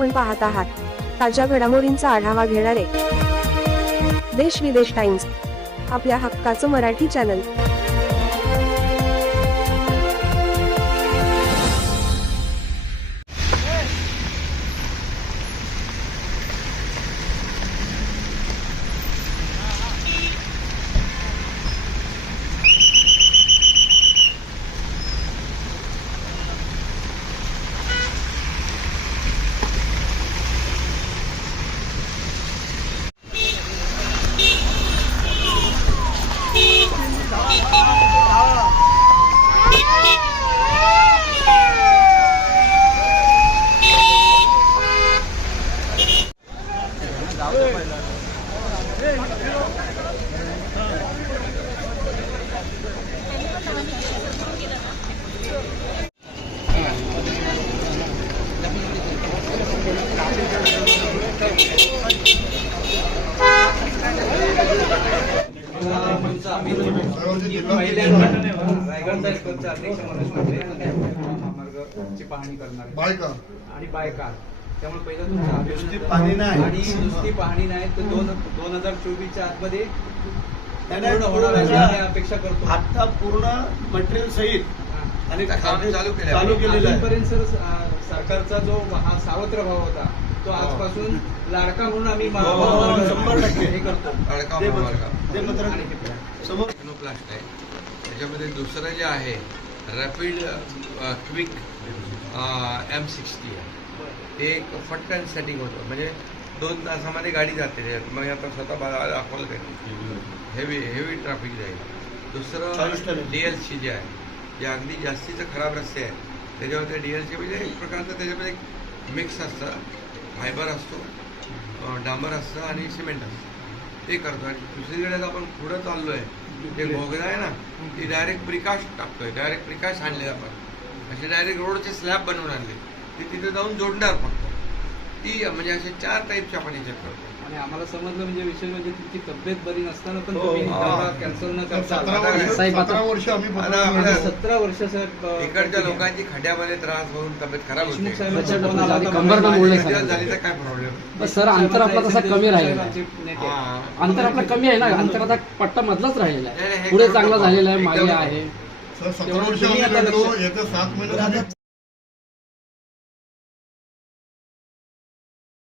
आपण पाहत आहात. ताज्या घडामोडींचा आढावा घेणारे देश विदेश टाइम्स आपल्या हक्काचं मराठी चॅनल. रायगड अध्यक्ष मनोज पाहणी करणार. बायका आणि बायकार त्यामुळे पहिला तुमचं. नुसती पाहणी नाही. आणि नुसती पाहणी नाही तर दोन दोन हजार चोवीसच्या आतमध्ये नाही, नाही, पूर्ण होणार अशी पूर्ण- आम्ही अपेक्षा करतो आता पूर्ण मटेरियल सहित आणि काम चालू केलं आहे. चालू केलेलं आहे सर अं, सरकारचा जो हा सावत्र भाव होता तो हो. आजपासून लाडका म्हणून आम्ही हो, हो, शंभर टक्के. हे करतो अडका ते महामार्ग. पत्र- ते पत्र आणि समोर प्लास्ट आहे त्याच्यामध्ये दुसरं जे आहे रॅपिड क्विक एम सिक्स्टी आहे ते एक फटकन सेटिंग होतं. म्हणजे दोन तासामध्ये गाडी जाते त्याच्यात मग आता स्वतः दाखवलं त्यांनी हेवी हेवी ट्रॅफिक जाईल. चाळीस दुसरं. डी एल सी जे आहे जे अगदी जास्तीचं खराब रस्ते आहेत त्याच्यावर ते डी एल सी म्हणजे एक प्रकारचं त्याच्यामध्ये एक मिक्स असतं. फायबर असतो डांबर असतं आणि सिमेंट असतं. ते करतो. आणि दुसरीकडे आपण पुढं चाललो आहे ते घोगरा आहे ना ती डायरेक्ट प्रिकाश टाकतोय. डायरेक्ट प्रिकाश आणले आपण. असे डायरेक्ट रोडचे स्लॅब बनवून आणले. ते तिथे जाऊन जोडणार फक्त ती म्हणजे असे चार टाईपचे आपण याच्यात करतो आणि आम्हाला समजलं म्हणजे विषय म्हणजे तुमची तब्येत बरी नसताना पण हो, तुम्ही हा. कॅन्सल न करता वर्ष सतरा वर्ष आम्ही. सतरा साहेब इकडच्या. लोकांची खड्यामध्ये त्रास होऊन तब्येत खराब होते कंबर. झाली तर काय प्रॉब्लेम सर अंतर आपला तसा कमी राहिलेला. अंतर आपला कमी आहे ना अंतर आता पट्टा मधलाच राहिलेला आहे हे पुढे चांगला. झालेला आहे मागे. आहे सर, सतरा वर्ष सात महिन्यात